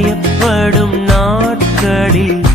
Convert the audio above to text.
களையப்படும் நாட்களில்